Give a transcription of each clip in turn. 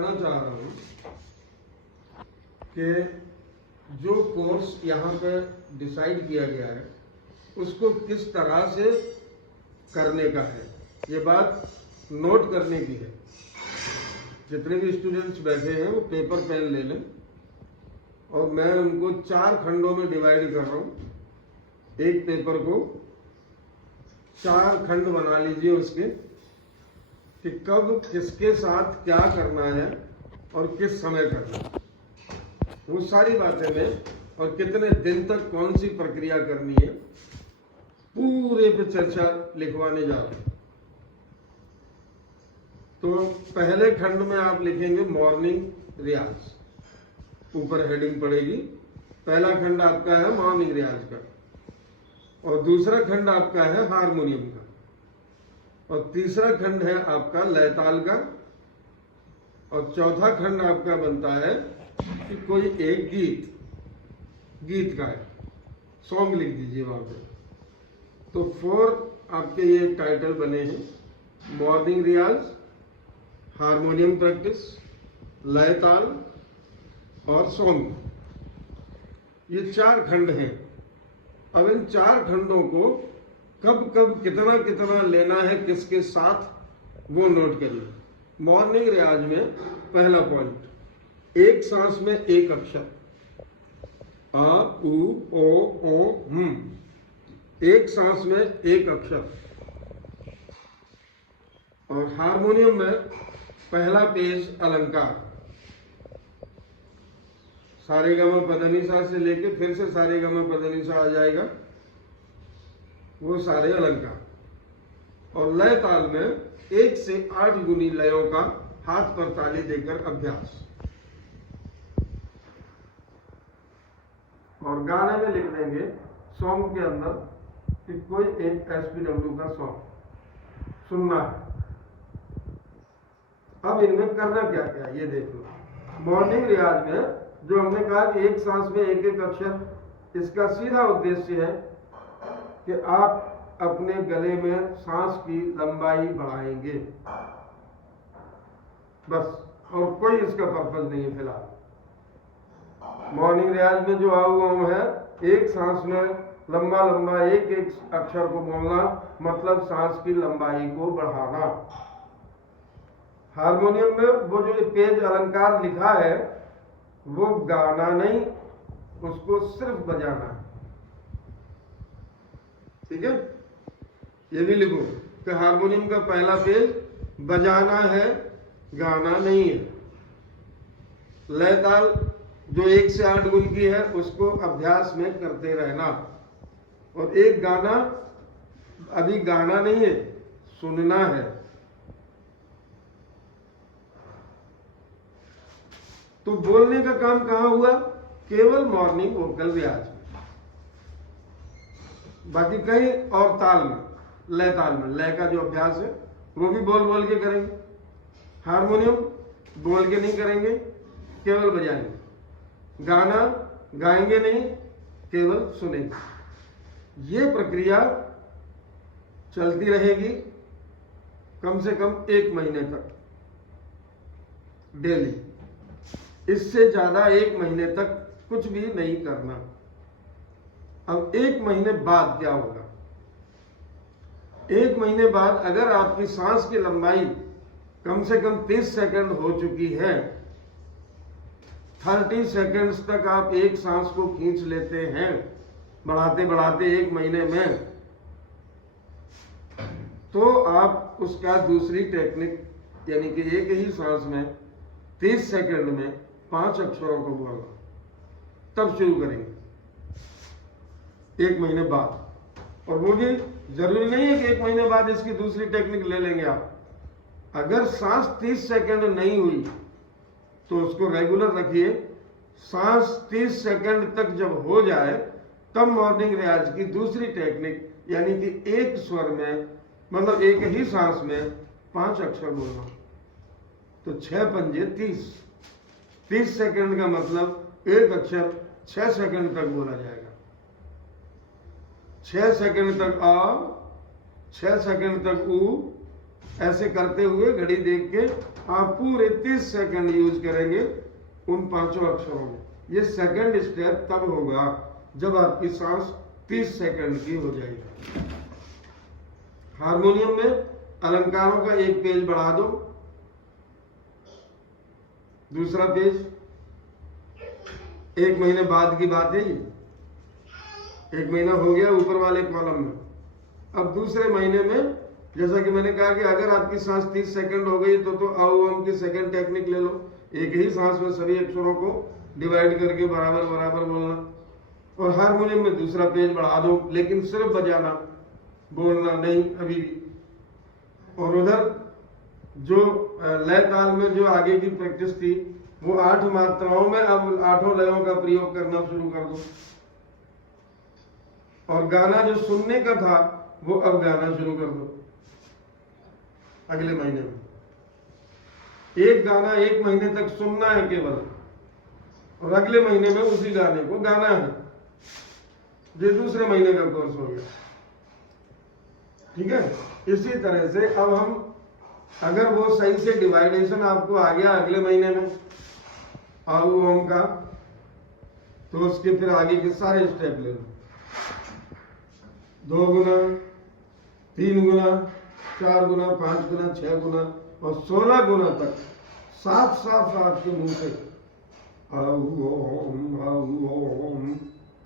कहना चाह रहा हूँ कि जो कोर्स यहाँ पे डिसाइड किया गया है उसको किस तरह से करने का है, ये बात नोट करने की है। जितने भी स्टूडेंट्स बैठे हैं वो पेपर पेन ले लें और मैं उनको 4 खंडों में डिवाइड कर रहा हूँ। एक पेपर को 4 खंड बना लीजिए उसके कि कब किसके साथ क्या करना है और किस समय करना है, वो सारी बातें में, और कितने दिन तक कौन सी प्रक्रिया करनी है, पूरे पे चर्चा लिखवाने जा रहे हैं। तो पहले खंड में आप लिखेंगे मॉर्निंग रियाज, ऊपर हेडिंग पड़ेगी। पहला खंड आपका है मॉर्निंग रियाज का, और दूसरा खंड आपका है हारमोनियम का, और तीसरा खंड है आपका लय ताल का, और चौथा खंड आपका बनता है कि कोई एक गीत का है, सॉन्ग लिख दीजिए वहां पे। तो 4 आपके ये टाइटल बने हैं, मॉर्निंग रियाज, हारमोनियम प्रैक्टिस, लय ताल और सॉन्ग। ये 4 खंड हैं। अब इन 4 खंडों को कब कब कितना कितना लेना है किसके साथ, वो नोट करिए। मॉर्निंग रियाज में पहला पॉइंट, एक सांस में एक अक्षर, आ उ ओ हम्म, एक सांस में एक अक्षर। और हारमोनियम में पहला पेज अलंकार, सारेगामा पधनिसा से लेके फिर से सारेगामा पधनिसा आ जाएगा, वो सारे अलंकार। और लय ताल में 1 से 8 गुनी लयों का हाथ पर ताली देकर अभ्यास। और गाने में लिख देंगे सॉन्ग के अंदर कि कोई एक SPW का सॉन्ग सुनना है। अब इनमें करना क्या क्या ये देख लो। मॉर्निंग रियाज में जो हमने कहा कि एक सांस में एक एक अक्षर, इसका सीधा उद्देश्य है कि आप अपने गले में सांस की लंबाई बढ़ाएंगे, बस, और कोई इसका पर्पज नहीं है फिलहाल। मॉर्निंग रियाज में जो आऊम है, एक सांस में लंबा लंबा एक एक अक्षर को बोलना, मतलब सांस की लंबाई को बढ़ाना। हारमोनियम में वो जो पेज अलंकार लिखा है वो गाना नहीं, उसको सिर्फ बजाना है, ठीक है। ये भी लिखो कि हारमोनियम का पहला पेज बजाना है, गाना नहीं है। लय ताल जो 1 से 8 गुण की है उसको अभ्यास में करते रहना। और एक गाना, अभी गाना नहीं है, सुनना है। तो बोलने का काम कहां हुआ? केवल मॉर्निंग वोकल रियाज में। बाकी कहीं और ताल में, लय ताल में, लय का जो अभ्यास है वो भी बोल बोल के करेंगे। हारमोनियम बोल के नहीं करेंगे, केवल बजाएंगे। गाना गाएंगे नहीं, केवल सुनेंगे। ये प्रक्रिया चलती रहेगी कम से कम 1 महीने तक डेली। इससे ज्यादा 1 महीने तक कुछ भी नहीं करना। अब 1 महीने बाद क्या होगा? 1 महीने बाद अगर आपकी सांस की लंबाई कम से कम 30 सेकंड हो चुकी है, 30 सेकंड्स तक आप एक सांस को खींच लेते हैं बढ़ाते बढ़ाते 1 महीने में, तो आप उसका दूसरी टेक्निक, यानी कि एक ही सांस में 30 सेकंड में 5 अक्षरों को बोलना, तब शुरू करेंगे 1 महीने बाद। और वो भी जरूरी नहीं है कि 1 महीने बाद इसकी दूसरी टेक्निक ले लेंगे आप। अगर सांस 30 सेकंड नहीं हुई तो उसको रेगुलर रखिए। सांस 30 सेकंड तक जब हो जाए तब मॉर्निंग रियाज की दूसरी टेक्निक, यानी कि एक स्वर में, मतलब एक ही सांस में 5 अक्षर बोलना। तो 6 पंजे 30, 30 सेकंड का मतलब एक अक्षर 6 सेकंड तक बोला जाएगा। 6 सेकंड तक आ, 6 सेकंड तक ऊ, ऐसे करते हुए घड़ी देख के आप पूरे 30 सेकंड यूज करेंगे उन 5 अक्षरों में। ये सेकंड स्टेप तब होगा जब आपकी सांस 30 सेकंड की हो जाएगी। हारमोनियम में अलंकारों का एक पेज बढ़ा दो, दूसरा पेज 1 महीने बाद की बात है ये, 1 महीना हो गया ऊपर वाले कॉलम में। अब दूसरे महीने में जैसा कि मैंने कहा कि अगर आपकी सांस 30 सेकंड हो गई तो अ की सेकंड टेक्निक ले लो, एक ही सांस में सभी अक्षरों को डिवाइड करके बराबर बराबर बोलना। और हारमोनियम में दूसरा पेज बढ़ा दो, लेकिन सिर्फ बजाना, बोलना नहीं अभी भी। और उधर जो लय ताल में जो आगे की प्रैक्टिस थी वो 8 मात्राओं में अब 8 लयों का प्रयोग करना शुरू कर दो। और गाना जो सुनने का था वो अब गाना शुरू कर दो अगले महीने में। एक गाना 1 महीने तक सुनना है केवल, और अगले महीने में उसी गाने को गाना है। ये दूसरे महीने का कोर्स हो गया, ठीक है। इसी तरह से अब हम अगर वो सही से डिवाइडेशन आपको आ गया अगले महीने में आउ ओम का, तो उसके फिर आगे के सारे स्टेप ले लो। 2 गुना, 3 गुना, 4 गुना, 5 गुना, 6 गुना और 16 गुना तक साफ साफ आपके मुंह से आउ ओम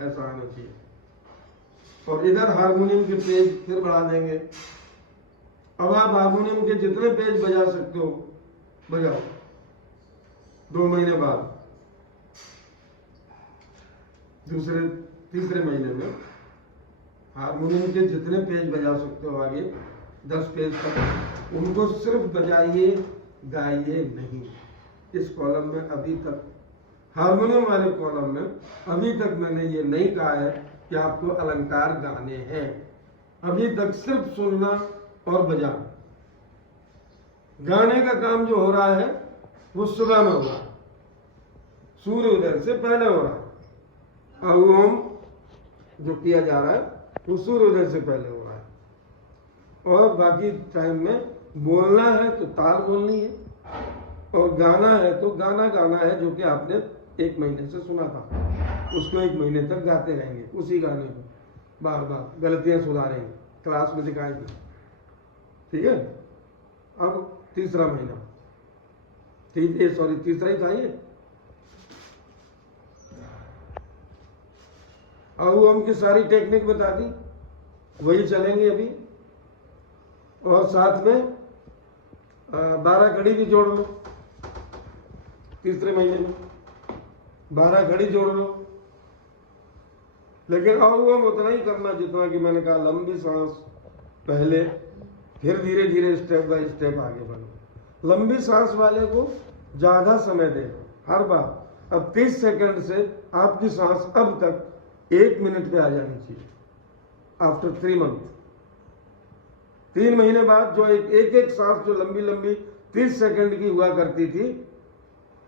ऐसा आना चाहिए। और इधर हारमोनियम के पेज फिर बढ़ा देंगे। अब आप हारमोनियम के जितने पेज बजा सकते हो बजाओ। 2 महीने बाद तीसरे महीने में हारमोनियम के जितने पेज बजा सकते हो आगे 10 पेज तक, उनको सिर्फ बजाइए, गाइए नहीं। इस कॉलम में अभी तक, हारमोनियम वाले कॉलम में अभी तक मैंने ये नहीं कहा है कि आपको अलंकार गाने हैं। अभी तक सिर्फ सुनना और बजाना। गाने का काम जो हो रहा है वो सुबह में हो रहा है, सूर्य उदय से पहले हो रहा है। ओम जो किया जा रहा है वो सूर्य उदय से पहले हो रहा है। और बाकी टाइम में बोलना है तो ताल बोलनी है, और गाना है तो गाना गाना है जो कि आपने 1 महीने से सुना था, उसको 1 महीने तक गाते रहेंगे उसी गाने को, बार बार गलतियां सुधारेंगे, क्लास में दिखाएंगे, ठीक है। अब तीसरा महीना, तीसरा ही था ये। अब हम की सारी टेक्निक बता दी, वही चलेंगे अभी। और साथ में 12 कड़ी भी जोड़ लो। तीसरे महीने में 12 कड़ी जोड़ लो। लेकिन अब हम उतना ही करना जितना कि मैंने कहा, लंबी सांस पहले, फिर धीरे धीरे स्टेप बाय स्टेप आगे बढ़ो। लंबी सांस वाले को ज्यादा समय देना हर बार। अब 30 सेकंड से आपकी सांस अब तक 1 मिनट पे आ जानी चाहिए आफ्टर 3 मंथ। 3 महीने बाद जो एक सांस जो लंबी लंबी 30 सेकंड की हुआ करती थी,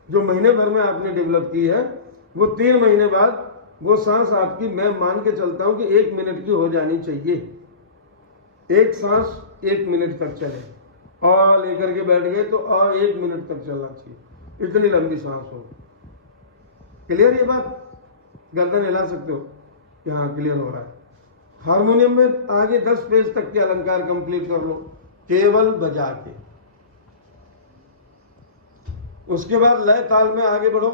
जो महीने भर में आपने डेवलप की है, वो 3 महीने बाद वो सांस आपकी, मैं मान के चलता हूं कि 1 मिनट की हो जानी चाहिए। एक सांस 1 मिनट तक चले, और लेकर के बैठ गए तो 1 मिनट तक चलना चाहिए, इतनी लंबी सांस हो। क्लियर ये बात? गर्दन हिला सकते हो कि हाँ क्लियर हो रहा है। हारमोनियम में आगे 10 पेज तक के अलंकार कंप्लीट कर लो केवल बजा के। उसके बाद लय ताल में आगे बढ़ो।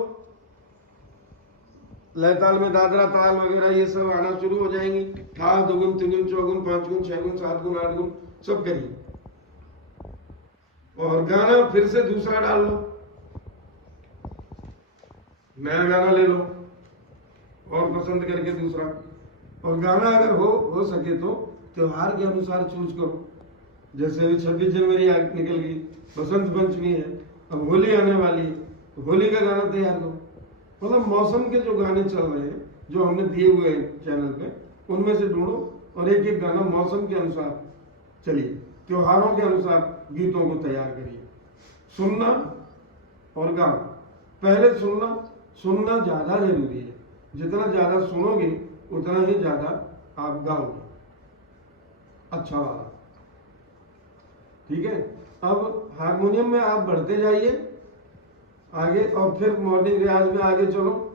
लय ताल में दादरा ताल वगैरह ये सब आना शुरू हो जाएंगी। ठा, दुगुन, तिगुन, चौगुन, 5 गुन, 6 गुन, 7 गुन, 8 गुन सब करिए। और गाना फिर से दूसरा डाल लो, नया गाना ले लो और पसंद करके दूसरा। और गाना अगर हो सके तो त्योहार के अनुसार चूज करो। जैसे अभी 26 जनवरी निकल गई, बसंत पंचमी है, अब होली आने वाली है, तो होली का गाना तैयार करो। मतलब मौसम के जो गाने चल रहे हैं, जो हमने दिए हुए हैं चैनल पे, उनमें से ढूंढो और एक एक गाना मौसम के अनुसार चलिए, त्योहारों के अनुसार गीतों को तैयार करिए। सुनना और गाना, पहले सुनना ज्यादा जरूरी है। जितना ज्यादा सुनोगे उतना ही ज्यादा आप गाओगे अच्छा वाला। ठीक है। अब हारमोनियम में आप बढ़ते जाइए आगे, और फिर मॉर्निंग रियाज में आगे चलो।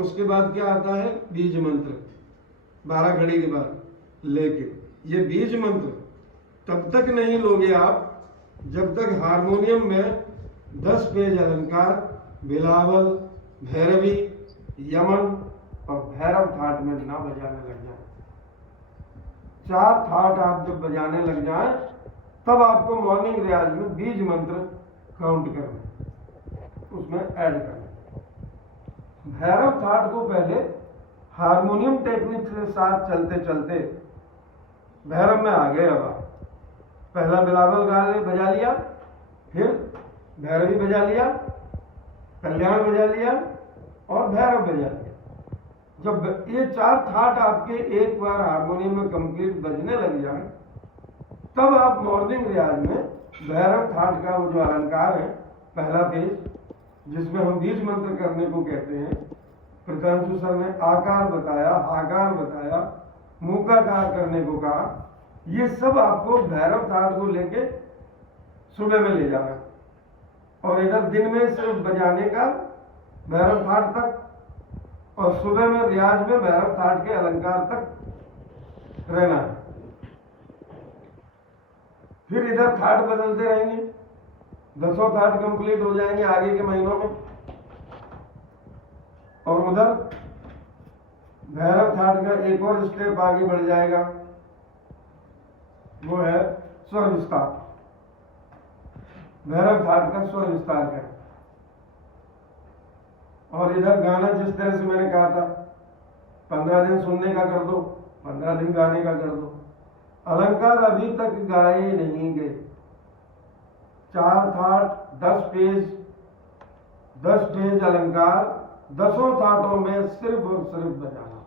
उसके बाद क्या आता है, बीज मंत्र 12 घड़ी के बाद लेके। ये बीज मंत्र तब तक नहीं लोगे आप जब तक हारमोनियम में 10 पेज अलंकार, बिलावल, भैरवी, यमन और भैरव थाट में ना बजाने लग जाए। 4 थाट आप जब बजाने लग जाए तब आपको मॉर्निंग रियाज में बीज मंत्र काउंट करना, उसमें ऐड करना। भैरव थाट को पहले हारमोनियम टेक्निक के साथ चलते चलते भैरव में आ गए। अब आप पहला बिलावल बजा लिया, फिर भैरवी बजा लिया, कल्याण बजा लिया और भैरव बजा लिया। जब ये 4 थाट आपके एक बार हारमोनियम में कंप्लीट बजने लग जाए तब आप मॉर्निंग रियाज में भैरव थाट का वो जो अलंकार है, पहला पेज जिसमें हम बीज मंत्र करने को कहते हैं, प्रतांशु सर ने आकार बताया, आकार बताया, मूकाकार करने को कहा, ये सब आपको भैरव थाट को लेके सुबह में ले जाना और इधर दिन में सिर्फ बजाने का भैरव थाट तक, और सुबह में रियाज में भैरव थाट के अलंकार तक रहना है। फिर इधर थाट बदलते रहेंगे, 10 थाट कंप्लीट हो जाएंगे आगे के महीनों में, और उधर भैरव थाट का एक और स्टेप आगे बढ़ जाएगा, वो है स्वर विस्तार। भैरव थाट का स्वर विस्तार है। और इधर गाना जिस तरह से मैंने कहा था, 15 दिन सुनने का कर दो, 15 दिन गाने का कर दो। अलंकार अभी तक गाए नहीं गए, 4 थाट 10 पेज अलंकार, 10 थाटों में सिर्फ और सिर्फ बजाना।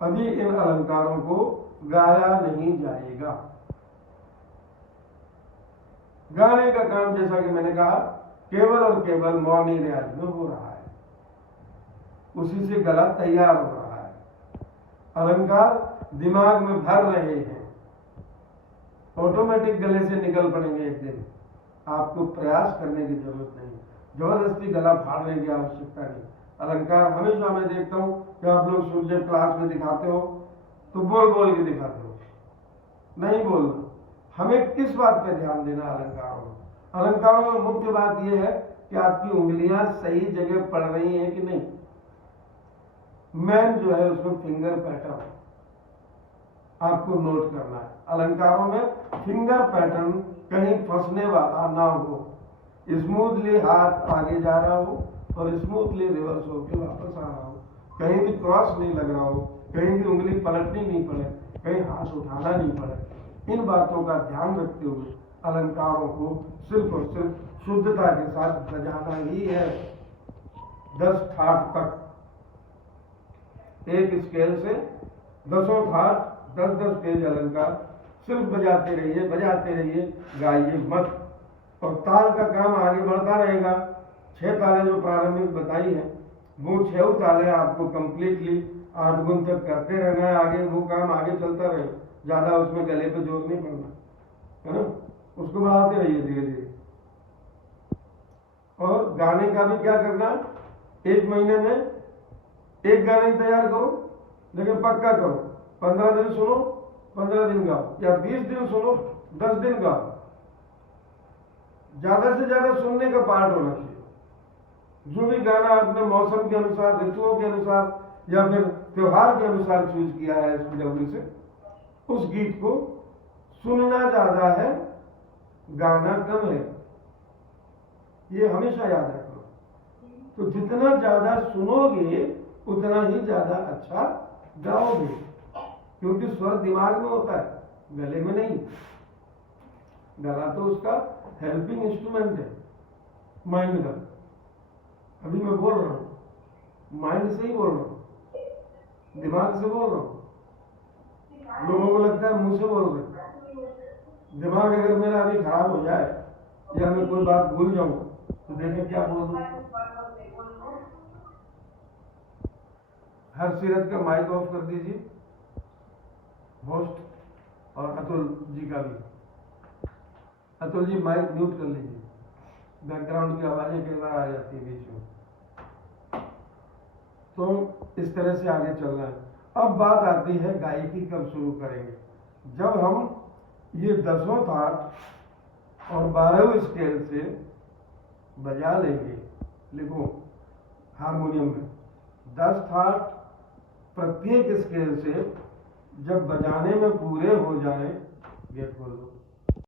अभी इन अलंकारों को गाया नहीं जाएगा। गाने का काम जैसा कि मैंने कहा केवल और केवल मौनी रियाज में हो रहा है, उसी से गला तैयार हो रहा है, अलंकार दिमाग में भर रहे हैं, ऑटोमेटिक गले से निकल पड़ेंगे एक दिन। आपको प्रयास करने की जरूरत नहीं, जबरदस्ती गला फाड़ने की आवश्यकता नहीं। अलंकार हमेशा मैं देखता हूं कि आप लोग जब क्लास में दिखाते हो तो बोल बोल के दिखाते हो, नहीं बोलना। हमें किस बात पे ध्यान देना अलंकारों में? अलंकारों में मुख्य बात यह है कि आपकी उंगलियां सही जगह पड़ रही हैं कि नहीं। मैन जो है उसमें फिंगर पैटर्न आपको नोट करना है। अलंकारों में फिंगर पैटर्न कहीं फंसने वाला ना हो, स्मूथली हाथ आगे जा रहा हो और स्मूथली रिवर्स होकर वापस आ रहा हो, कहीं भी क्रॉस नहीं लग रहा हो, कहीं भी उंगली पलटनी नहीं पड़े, कहीं हाथ उठाना नहीं पड़े। इन बातों का ध्यान रखते हुए अलंकारों को सिर्फ और सिर्फ शुद्धता के साथ बजाना ही है। 10 थाट तक एक स्केल से 10 थाट 10 पेज अलंकार सिर्फ बजाते रहिए, गाइए मत। और ताल का काम आगे बढ़ता रहेगा। 6 तालें जो प्रारंभिक बताई है वो 6 तालें आपको कंप्लीटली 8 गुण तक करते रहना है। आगे वो काम आगे चलता रहे, ज्यादा उसमें गले पे जोर नहीं पड़ना है ना, उसको बढ़ाते रहिए धीरे धीरे। और गाने का भी क्या करना, 1 महीने में एक गाने तैयार करो, लेकिन पक्का करो 15 दिन सुनो 15 दिन गाओ, या 20 दिन सुनो 10 दिन गाओ। ज्यादा से ज्यादा सुनने का पार्ट होना चाहिए। जो भी गाना आपने मौसम के अनुसार, ऋतुओं के अनुसार या फिर त्योहार के अनुसार चूज किया है SPW से, उस गीत को सुनना ज्यादा है, गाना कम है, ये हमेशा याद रखना। तो जितना ज्यादा सुनोगे उतना ही ज्यादा अच्छा गाओगे, क्योंकि स्वर दिमाग में होता है, गले में नहीं। गला तो उसका हेल्पिंग इंस्ट्रूमेंट है माइंड का। अभी मैं बोल रहा हूं माइंड से ही बोल रहा हूं, दिमाग से बोल रहा हूं। लोगों को लगता है मुंह से बोल रहे हैं। दिमाग अगर मेरा अभी खराब हो जाए या मैं कोई बात भूल जाऊं तो देखें क्या बोल दूं। हर सीरत का माइक ऑफ कर दीजिए। होस्ट और अतुल जी का भी। अतुल जी माइक म्यूट कर लीजिए, बैकग्राउंड की आवाजें कई बार आ जाती है बीच में। तो इस तरह से आगे चलना है। अब बात आती है गायकी कब शुरू करेंगे। जब हम ये 10वां थाट और 12वें स्केल से बजा लेंगे। लिखो हारमोनियम में 10 थाट प्रत्येक स्केल से जब बजाने में पूरे हो जाए, गेट खोल दो,